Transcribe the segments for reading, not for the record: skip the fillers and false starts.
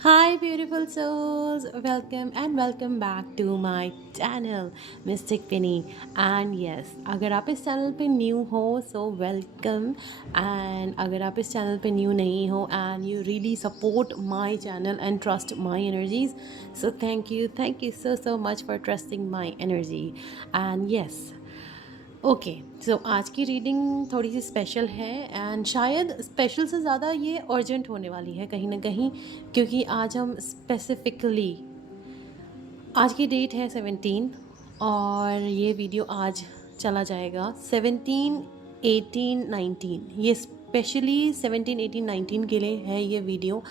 Hi, beautiful souls! Welcome and welcome back to my channel, Mystic Penny. And yes, अगर आप इस channel पे new हो so welcome. And अगर आप इस चैनल पे न्यू नहीं हो and you really support my channel and trust my energies, so thank you so much for trusting my energy. And yes, okay so आज की रीडिंग थोड़ी सी स्पेशल है एंड शायद स्पेशल से ज़्यादा ये अर्जेंट होने वाली है कहीं ना कहीं, क्योंकि आज हम स्पेसिफिकली आज की डेट है 17 और ये वीडियो आज चला जाएगा 17, 18, 19। ये स्पेशली 17, 18, 19 के लिए है ये वीडियो।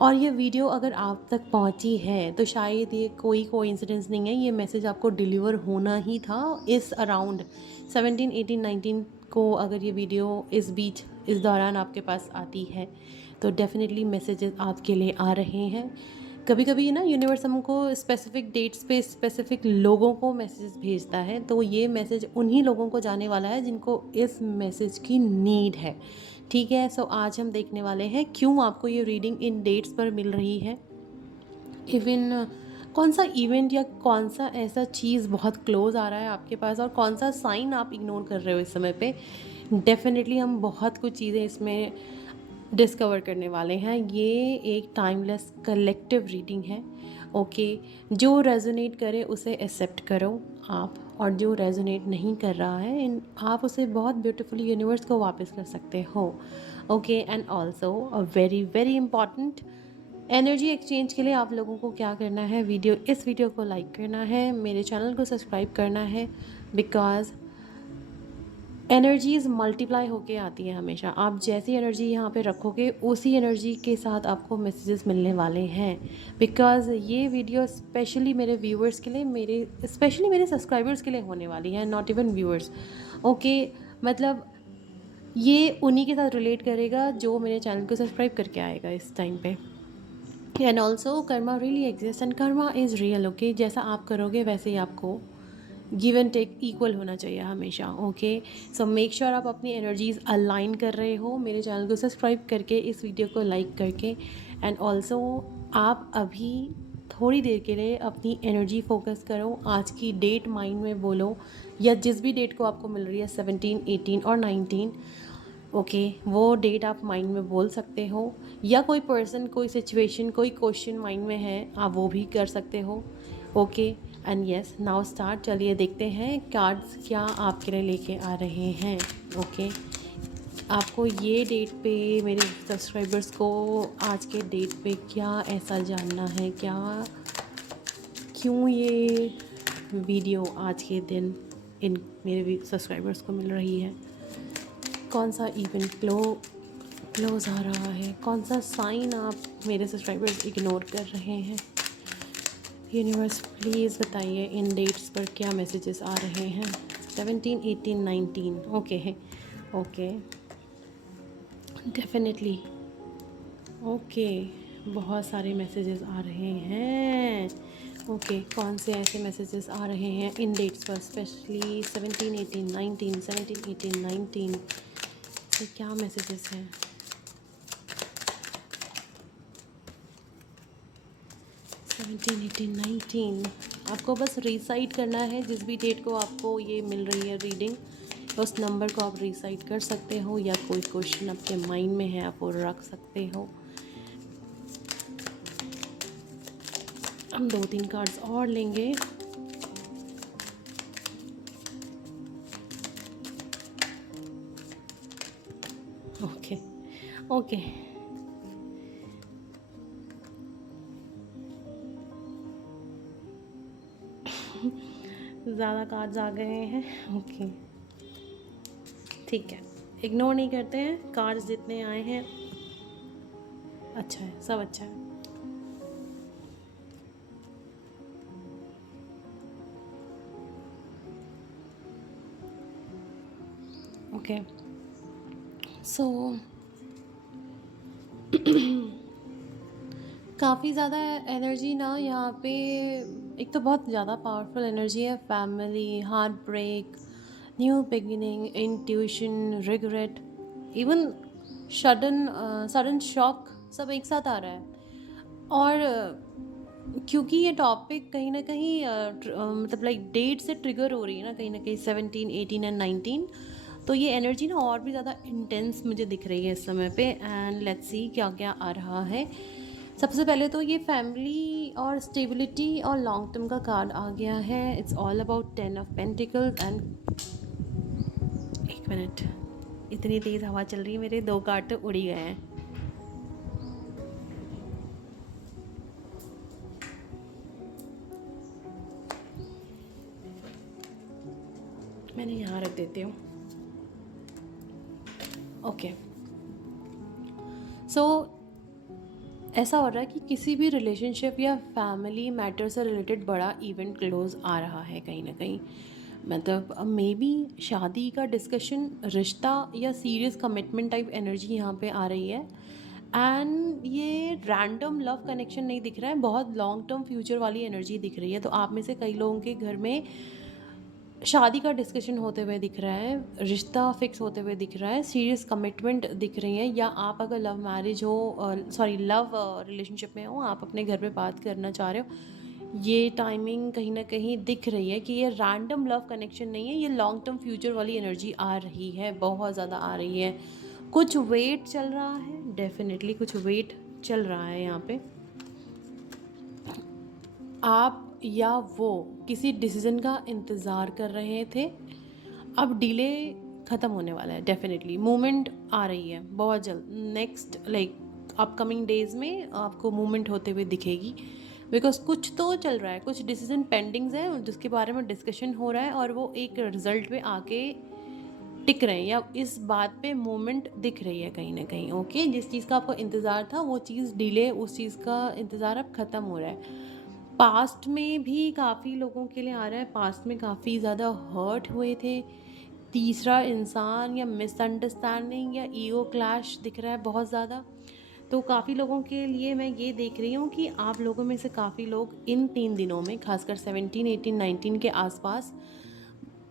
और ये वीडियो अगर आप तक पहुंची है तो शायद ये कोई कोइंसिडेंस नहीं है, ये मैसेज आपको डिलीवर होना ही था इस अराउंड 17, 18, 19 को। अगर ये वीडियो इस बीच इस दौरान आपके पास आती है तो डेफिनेटली मैसेजेस आपके लिए आ रहे हैं। कभी कभी ना यूनिवर्स हमको स्पेसिफिक डेट्स पे स्पेसिफिक लोगों को मैसेज भेजता है, तो ये मैसेज उन्हीं लोगों को जाने वाला है जिनको इस मैसेज की नीड है। ठीक है, सो आज हम देखने वाले हैं क्यों आपको ये रीडिंग इन डेट्स पर मिल रही है। इवन कौन सा इवेंट या कौन सा ऐसा चीज़ बहुत क्लोज आ रहा है आपके पास और कौन सा साइन आप इग्नोर कर रहे हो इस समय पे। डेफिनेटली हम बहुत कुछ चीज़ें इसमें डिस्कवर करने वाले हैं। ये एक टाइमलेस कलेक्टिव रीडिंग है। ओके, जो रेजोनेट करे उसे एक्सेप्ट करो आप, और जो रेजोनेट नहीं कर रहा है आप उसे बहुत ब्यूटीफुली यूनिवर्स को वापस कर सकते हो। Okay, and also a very very important, energy exchange के लिए आप लोगों को क्या करना है, इस वीडियो को लाइक करना है, मेरे चैनल को सब्सक्राइब करना है। बिकॉज एनर्जीज़ मल्टीप्लाई होके आती है हमेशा। आप जैसी एनर्जी यहाँ पे रखोगे उसी एनर्जी के साथ आपको मैसेजेस मिलने वाले हैं। बिकॉज़ ये वीडियो स्पेशली मेरे व्यूअर्स के लिए, स्पेशली मेरे सब्सक्राइबर्स के लिए होने वाली है, नॉट इवन व्यूअर्स। ओके, मतलब ये उन्हीं के साथ रिलेट करेगा जो मेरे चैनल को सब्सक्राइब करके आएगा इस टाइम पे। And also Karma really exist and Karma is real. Okay, जैसा आप करोगे वैसे ही आपको गिव एंड टेक इक्वल होना चाहिए हमेशा। ओके, सो मेक श्योर आप अपनी एनर्जीज अलाइन कर रहे हो मेरे चैनल को सब्सक्राइब करके, इस वीडियो को लाइक करके। एंड ऑल्सो आप अभी थोड़ी देर के लिए अपनी एनर्जी फोकस करो, आज की डेट माइंड में बोलो, या जिस भी डेट को आपको मिल रही है 17, 18 और 19। ओके, वो डेट आप माइंड में बोल सकते हो, या कोई पर्सन, कोई सिचुएशन, कोई क्वेश्चन माइंड में है आप वो भी कर सकते हो। Okay, and yes now start. चलिए देखते हैं कार्ड्स क्या आपके लिए लेके आ रहे हैं। ओके, आपको ये डेट पे, मेरे सब्सक्राइबर्स को आज के डेट पे क्या ऐसा जानना है, क्या क्यों ये वीडियो आज के दिन इन मेरे सब्सक्राइबर्स को मिल रही है, कौन सा इवेंट क्लोज आ रहा है, कौन सा साइन आप मेरे सब्सक्राइबर्स इग्नोर कर रहे हैं। यूनिवर्स प्लीज़ बताइए इन डेट्स पर क्या मैसेजेस आ रहे हैं। 17, 18, 19। ओके है, ओके, डेफिनेटली। ओके, बहुत सारे मैसेजेस आ रहे हैं। ओके, कौन से ऐसे मैसेजेस आ रहे हैं इन डेट्स पर, स्पेशली 17, 18, 19, 17, 18, 19 से क्या मैसेजेस हैं। 17, 18, 19, आपको बस रिसाइट करना है जिस भी डेट को आपको ये मिल रही है रीडिंग, उस नंबर को आप रिसाइट कर सकते हो, या कोई क्वेश्चन आपके माइंड में है आप वो रख सकते हो। हम 2-3 कार्ड्स और लेंगे। ओके, ओके, ज़्यादा कार्ड्स आ गए हैं। ओके, ठीक है, इग्नोर नहीं करते हैं, कार्ड्स जितने आए हैं अच्छा है, सब अच्छा है। ओके, सो काफ़ी ज़्यादा एनर्जी ना यहाँ पे, एक तो बहुत ज़्यादा पावरफुल एनर्जी है, family, heart break, new beginning, intuition, regret, even sudden sudden shock, सब एक साथ आ रहा है। और क्योंकि ये टॉपिक कहीं न कहीं मतलब लाइक डेट से ट्रिगर हो रही है ना, कहीं न कहीं 17, 18 एंड 19, तो ये एनर्जी ना और भी ज़्यादा इंटेंस मुझे दिख रही है इस समय पे। एंड लेट्स सी क्या-क्या आ रहा है। सबसे पहले तो ये फैमिली और स्टेबिलिटी और लॉन्ग टर्म का कार्ड आ गया है। It's all about 10 of pentacles and 1 minute, इतनी तेज़ हवा चल रही है, मेरे 2 कार्ड तो उड़ ही गए हैं। मैंने यहाँ रख देती हूँ। ओके, सो ऐसा हो रहा है कि किसी भी रिलेशनशिप या फैमिली मैटर से रिलेटेड बड़ा इवेंट क्लोज आ रहा है कहीं ना कहीं। मतलब मे बी शादी का डिस्कशन, रिश्ता या सीरियस कमिटमेंट टाइप एनर्जी यहाँ पे आ रही है। एंड ये रैंडम लव कनेक्शन नहीं दिख रहा है, बहुत लॉन्ग टर्म फ्यूचर वाली एनर्जी दिख रही है। तो आप में से कई लोगों के घर में शादी का डिस्कशन होते हुए दिख रहा है, रिश्ता फिक्स होते हुए दिख रहा है, सीरियस कमिटमेंट दिख रही है। या आप अगर लव मैरिज हो, सॉरी लव रिलेशनशिप में हो, आप अपने घर पे बात करना चाह रहे हो, ये टाइमिंग कहीं ना कहीं दिख रही है कि ये रैंडम लव कनेक्शन नहीं है, ये लॉन्ग टर्म फ्यूचर वाली एनर्जी आ रही है, बहुत ज़्यादा आ रही है। कुछ वेट चल रहा है, डेफिनेटली कुछ वेट चल रहा है यहाँ पे। आप या वो किसी डिसीजन का इंतज़ार कर रहे थे, अब डिले ख़त्म होने वाला है। डेफिनेटली मूवमेंट आ रही है बहुत जल्द, नेक्स्ट लाइक अपकमिंग डेज़ में आपको मूवमेंट होते हुए दिखेगी। बिकॉज कुछ तो चल रहा है, कुछ डिसीजन पेंडिंग्स है जिसके बारे में डिस्कशन हो रहा है और वो एक रिजल्ट पे आके टिक रहे हैं, या इस बात पे मूवमेंट दिख रही है कहीं ना कहीं। ओके, जिस चीज़ का आपको इंतज़ार था वो चीज़ डिले, उस चीज़ का इंतज़ार अब ख़त्म हो रहा है। पास्ट में भी काफ़ी लोगों के लिए आ रहा है, पास्ट में काफ़ी ज़्यादा हर्ट हुए थे, तीसरा इंसान या मिसअंडरस्टैंडिंग या ईगो क्लैश दिख रहा है बहुत ज़्यादा। तो काफ़ी लोगों के लिए मैं ये देख रही हूँ कि आप लोगों में से काफ़ी लोग इन 3 दिनों में, खासकर 17, 18, 19 के आसपास,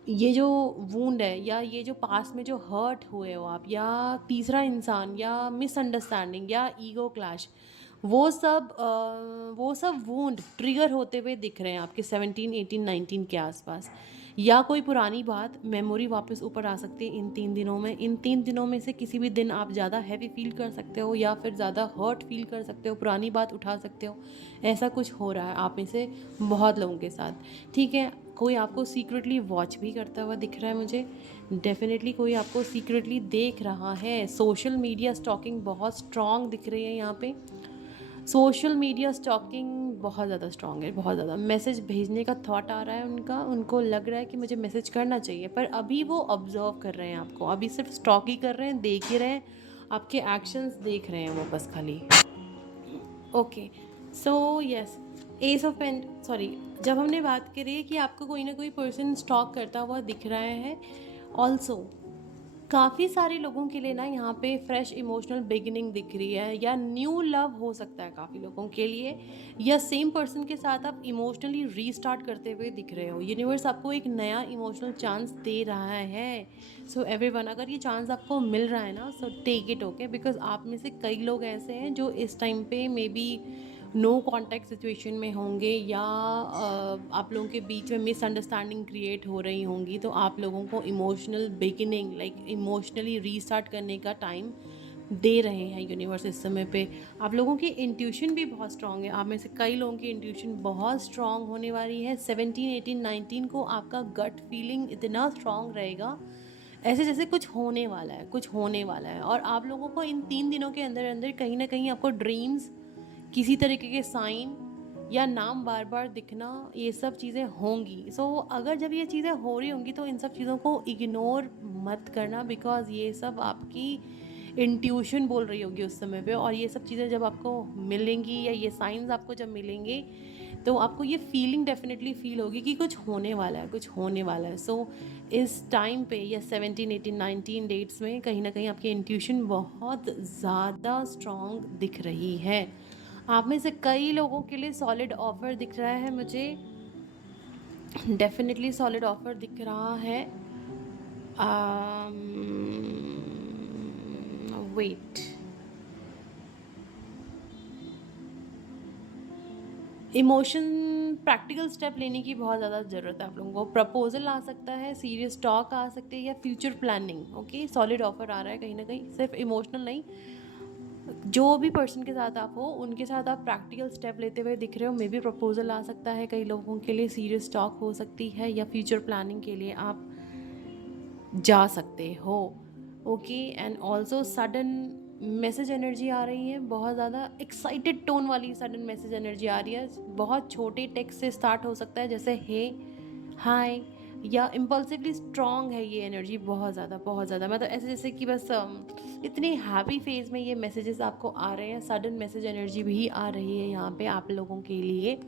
ये जो वूंड है या ये जो पास में जो हर्ट हुए हो आप, या तीसरा इंसान या मिसअंडरस्टैंडिंग या ईगो क्लैश, वो सब वूंड ट्रिगर होते हुए दिख रहे हैं आपके 17, 18, 19 के आसपास। या कोई पुरानी बात, मेमोरी वापस ऊपर आ सकती है इन 3 दिनों में। इन 3 दिनों में से किसी भी दिन आप ज़्यादा हैवी फील कर सकते हो या फिर ज़्यादा हर्ट फील कर सकते हो, पुरानी बात उठा सकते हो। ऐसा कुछ हो रहा है आप में से बहुत लोगों के साथ। ठीक है, कोई आपको सीक्रेटली वॉच भी करता हुआ दिख रहा है मुझे, डेफिनेटली कोई आपको सीक्रेटली देख रहा है। सोशल मीडिया स्टॉकिंग बहुत स्ट्रॉन्ग दिख रही है यहाँ पे। सोशल मीडिया स्टॉकिंग बहुत ज़्यादा स्ट्रॉन्ग है, बहुत ज़्यादा। मैसेज भेजने का थॉट आ रहा है उनका, उनको लग रहा है कि मुझे मैसेज करना चाहिए, पर अभी वो ऑब्जर्व कर रहे हैं आपको, अभी सिर्फ स्टॉक ही कर रहे हैं, देख ही रहे हैं, आपके एक्शंस देख रहे हैं वो बस खाली। Okay, so yes, ace of pen, sorry, जब हमने बात करी कि आपको कोई ना कोई पर्सन स्टॉक करता हुआ दिख रहा है, ऑल्सो काफ़ी सारे लोगों के लिए ना यहाँ पे फ्रेश इमोशनल बिगिनिंग दिख रही है, या न्यू लव हो सकता है काफ़ी लोगों के लिए, या सेम पर्सन के साथ आप इमोशनली रीस्टार्ट करते हुए दिख रहे हो। यूनिवर्स आपको एक नया इमोशनल चांस दे रहा है। सो एवरीवन, अगर ये चांस आपको मिल रहा है ना, so take it. Okay, because आप में से कई लोग ऐसे हैं जो इस टाइम पे maybe no contact situation में होंगे, या आप लोगों के बीच में मिसअंडरस्टैंडिंग क्रिएट हो रही होंगी, तो आप लोगों को emotional beginning, like emotionally restart करने का टाइम दे रहे हैं यूनिवर्स इस समय पे। आप लोगों की इंट्यूशन भी बहुत स्ट्रांग है, आप में से कई लोगों की इंट्यूशन बहुत स्ट्रांग होने वाली है। 17, 18, 19 को आपका गट फीलिंग इतना स्ट्रांग रहेगा, ऐसे जैसे कुछ होने वाला है, कुछ होने वाला है। और आप लोगों को इन 3 दिनों के अंदर अंदर कहीं ना कहीं आपको ड्रीम्स, किसी तरीके के साइन या नाम बार बार दिखना, ये सब चीज़ें होंगी। सो अगर जब ये चीज़ें हो रही होंगी तो इन सब चीज़ों को इग्नोर मत करना, बिकॉज ये सब आपकी इंट्यूशन बोल रही होगी उस समय पे। और ये सब चीज़ें जब आपको मिलेंगी या ये साइंस आपको जब मिलेंगे, तो आपको ये फीलिंग डेफिनेटली फील होगी कि कुछ होने वाला है, कुछ होने वाला है। सो इस टाइम पे या 17, 18, 19 डेट्स में कहीं ना कहीं आपकी इंट्यूशन बहुत ज़्यादा स्ट्रॉन्ग दिख रही है। आप में से कई लोगों के लिए सॉलिड ऑफर दिख रहा है मुझे, डेफिनेटली सॉलिड ऑफर दिख रहा है। वेट, इमोशन प्रैक्टिकल स्टेप लेने की बहुत ज़्यादा ज़रूरत है आप लोगों को। प्रपोज़ल आ सकता है, सीरियस टॉक आ सकती है या future planning, okay? Solid offer आ रहा है कहीं न कहीं, सिर्फ इमोशनल नहीं, जो भी पर्सन के साथ आप हो, उनके साथ आप प्रैक्टिकल स्टेप लेते हुए दिख रहे हो। मे बी प्रपोज़ल आ सकता है कई लोगों के लिए, सीरियस टॉक हो सकती है या फ्यूचर प्लानिंग के लिए आप जा सकते हो, okay? And also sudden message energy आ रही है, बहुत ज़्यादा एक्साइटेड टोन वाली सडन मैसेज एनर्जी आ रही है। बहुत छोटे टेक्स्ट से स्टार्ट हो सकता है, जैसे हे, हाय, या इम्पल्सिवली स्ट्रॉन्ग है ये एनर्जी, बहुत ज़्यादा मतलब ऐसे जैसे कि बस इतनी हैप्पी फेज में ये मैसेजेस आपको आ रहे हैं। सडन मैसेज एनर्जी भी आ रही है यहाँ पे आप लोगों के लिए।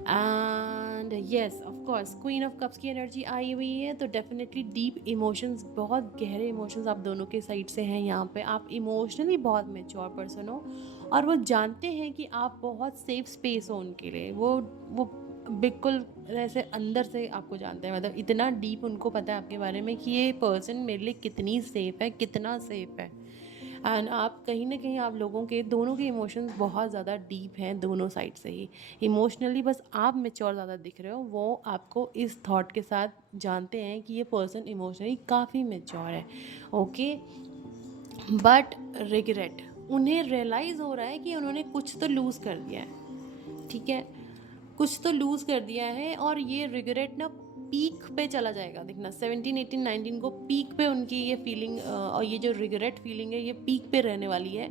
And yes, of course queen of cups की एनर्जी आई हुई है, तो डेफिनेटली डीप इमोशंस, बहुत गहरे इमोशंस आप दोनों के साइड से हैं यहाँ पे। आप इमोशनली बहुत मेच्योर पर्सन हो और वो जानते हैं कि आप बहुत सेफ स्पेस हो उनके लिए। वो बिल्कुल ऐसे अंदर से आपको जानते हैं, मतलब इतना डीप उनको पता है आपके बारे में कि ये पर्सन मेरे लिए कितनी सेफ है, कितना सेफ है। एंड आप कहीं ना कहीं आप लोगों के दोनों के इमोशंस बहुत ज़्यादा डीप हैं दोनों साइड से ही। इमोशनली बस आप मेच्योर ज़्यादा दिख रहे हो, वो आपको इस थॉट के साथ जानते हैं कि ये पर्सन इमोशनली काफ़ी मेच्योर है, ओके? बट रिग्रेट, उन्हें रियलाइज़ हो रहा है कि उन्होंने कुछ तो लूज़ कर दिया है, ठीक है? कुछ तो लूज़ कर दिया है और ये रिग्रेट ना पीक पे चला जाएगा। देखना 17, 18, 19 को पीक पे उनकी ये फीलिंग और ये जो रिग्रेट फीलिंग है ये पीक पे रहने वाली है।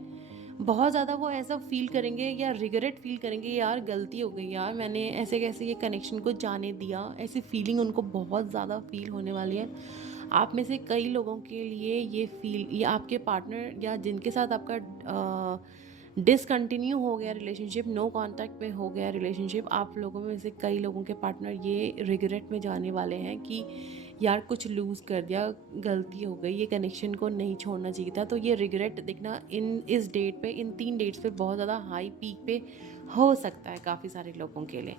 बहुत ज़्यादा वो ऐसा फील करेंगे या रिग्रेट फील करेंगे, यार गलती हो गई यार, मैंने ऐसे कैसे ये कनेक्शन को जाने दिया, ऐसी फीलिंग उनको बहुत ज़्यादा फील होने वाली है। आप में से कई लोगों के लिए ये आपके पार्टनर या जिनके साथ आपका डिसकंटिन्यू हो गया रिलेशनशिप, नो कांटेक्ट में हो गया रिलेशनशिप, आप लोगों में से कई लोगों के पार्टनर ये रिग्रेट में जाने वाले हैं कि यार कुछ लूज़ कर दिया, गलती हो गई, ये कनेक्शन को नहीं छोड़ना चाहिए था। तो ये रिग्रेट देखना इस डेट पे, इन 3 डेट्स पे बहुत ज़्यादा हाई पीक पे हो सकता है काफ़ी सारे लोगों के लिए,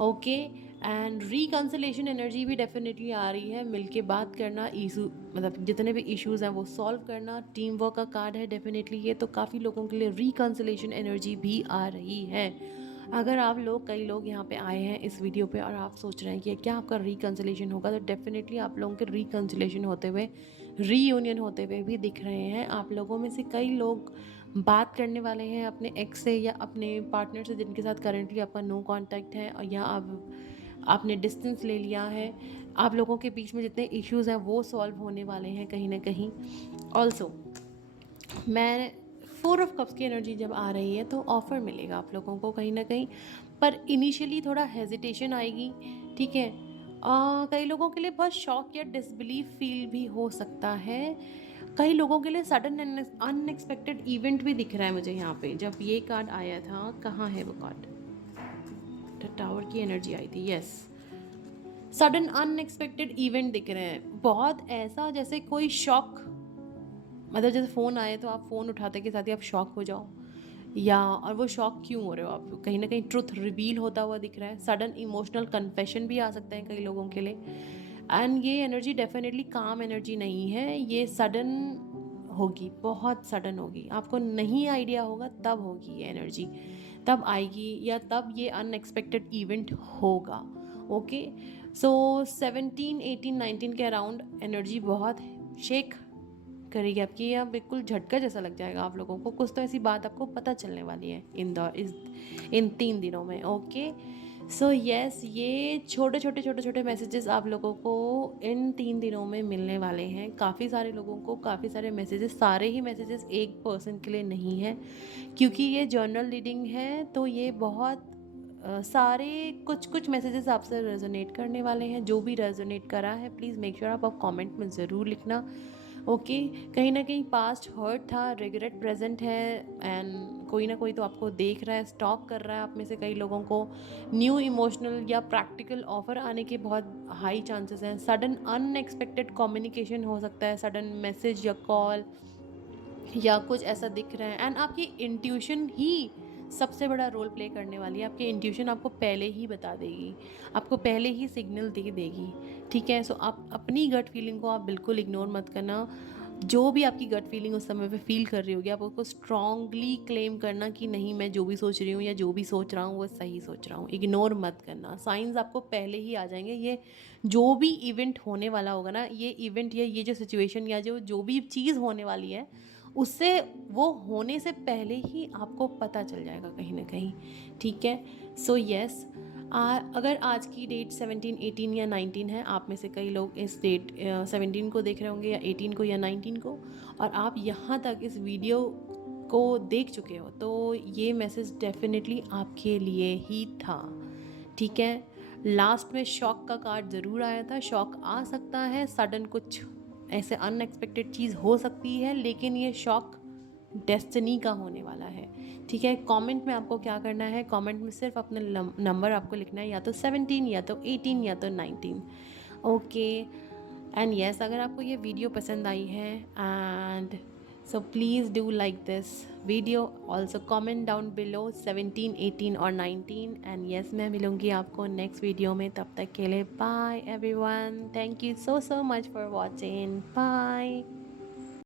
ओके? एंड रिकन्सिलेशन एनर्जी भी डेफिनेटली आ रही है, मिलके बात करना, इशू मतलब जितने भी इश्यूज़ हैं वो सॉल्व करना, टीम वर्क का कार्ड है डेफिनेटली ये, तो काफ़ी लोगों के लिए रिकन्सिलेशन एनर्जी भी आ रही है। अगर आप लोग कई लोग यहाँ पे आए हैं इस वीडियो पे और आप सोच रहे हैं कि क्या आपका रिकन्सिलेशन होगा, तो डेफिनेटली आप लोगों के रिकन्सिलेशन होते हुए, रीयूनियन होते हुए भी दिख रहे हैं। आप लोगों में से कई लोग बात करने वाले हैं अपने एक्स से या अपने पार्टनर से जिनके साथ करेंटली आपका नो कांटेक्ट है, और या आपने डिस्टेंस ले लिया है। आप लोगों के बीच में जितने इश्यूज़ हैं वो सॉल्व होने वाले हैं कहीं ना कहीं। ऑल्सो मैं 4 ऑफ कप्स की एनर्जी जब आ रही है तो ऑफ़र मिलेगा आप लोगों को कहीं ना कहीं, पर इनिशियली थोड़ा हेजिटेशन आएगी, ठीक है? कई लोगों के लिए बहुत शॉक या डिसबिलीफ फील भी हो सकता है। कई लोगों के लिए सडन अनएक्सपेक्टेड इवेंट भी दिख रहा है मुझे यहाँ पे। जब ये कार्ड आया था, कहाँ है वो कार्ड? टावर की एनर्जी आई थी, यस। सडन अनएक्सपेक्टेड इवेंट दिख रहे हैं, बहुत ऐसा जैसे कोई शॉक, मतलब जैसे फ़ोन आए तो आप फ़ोन उठाते के साथ ही आप शॉक हो जाओ, या और वो शॉक क्यों हो रहे हो आप, कहीं ना कहीं ट्रुथ रिवील होता हुआ दिख रहा है। सडन इमोशनल कन्फेशन भी आ सकते हैं कई लोगों के लिए। एंड ये एनर्जी डेफिनेटली काम एनर्जी नहीं है, ये सडन होगी, बहुत सडन होगी, आपको नहीं आइडिया होगा तब होगी ये एनर्जी, तब आएगी या तब ये अनएक्सपेक्टेड इवेंट होगा, ओके? सो 17, 18, 19 के अराउंड एनर्जी बहुत शेक करेगी आपकी, या बिल्कुल झटका जैसा लग जाएगा आप लोगों को। कुछ तो ऐसी बात आपको पता चलने वाली है इन 3 दिनों में, ओके? सो यस, ये छोटे छोटे मैसेजेस आप लोगों को इन 3 दिनों में मिलने वाले हैं। काफ़ी सारे लोगों को काफ़ी सारे मैसेजेस, सारे ही मैसेजेस एक पर्सन के लिए नहीं है, क्योंकि ये जर्नल रीडिंग है, तो ये बहुत सारे कुछ मैसेजेस आपसे रेजोनेट करने वाले हैं। जो भी रेजोनेट करा है प्लीज़ मेक श्योर आप कमेंट में ज़रूर लिखना, ओके? कहीं ना कहीं पास्ट हर्ट था, रिग्रेट प्रेजेंट है, एंड कोई ना कोई तो आपको देख रहा है, स्टॉक कर रहा है। आप में से कई लोगों को न्यू इमोशनल या प्रैक्टिकल ऑफर आने के बहुत हाई चांसेस हैं। सडन अनएक्सपेक्टेड कम्युनिकेशन हो सकता है, सडन मैसेज या कॉल या कुछ ऐसा दिख रहा है। एंड आपकी इंट्यूशन ही सबसे बड़ा रोल प्ले करने वाली है। आपकी इंट्यूशन आपको पहले ही बता देगी, आपको पहले ही सिग्नल दे देगी, ठीक है? सो आप अपनी गट फीलिंग को आप बिल्कुल इग्नोर मत करना। जो भी आपकी गट फीलिंग उस समय पे फील कर रही होगी, आप उसको स्ट्रांगली क्लेम करना कि नहीं, मैं जो भी सोच रही हूँ या जो भी सोच रहा हूँ वो सही सोच रहा हूँ। इग्नोर मत करना, साइंस आपको पहले ही आ जाएंगे। ये जो भी इवेंट होने वाला होगा ना, ये इवेंट या ये जो सिचुएशन या जो भी चीज़ होने वाली है, उससे वो होने से पहले ही आपको पता चल जाएगा कहीं ना कहीं। ठीक है, सो यस, अगर आज की डेट 17, 18 या 19 है, आप में से कई लोग इस डेट 17 को देख रहे होंगे या 18 को या 19 को, और आप यहाँ तक इस वीडियो को देख चुके हो, तो ये मैसेज डेफिनेटली आपके लिए ही था। ठीक है, लास्ट में शॉक का कार्ड ज़रूर आया था। शॉक आ सकता है, सडन कुछ ऐसे अनएक्सपेक्टेड चीज़ हो सकती है, लेकिन ये शॉक डेस्टिनी का होने वाला है। ठीक है, कमेंट में आपको क्या करना है, कमेंट में सिर्फ अपना नंबर आपको लिखना है, या तो 17 या तो 18 या तो 19। ओके, एंड यस, अगर आपको ये वीडियो पसंद आई है, and so please do like this video, also comment down below 17, 18 और 19। एंड यस, मैं मिलूँगी आपको नेक्स्ट वीडियो में। तब तक के लिए bye everyone, thank you so much for watching, bye.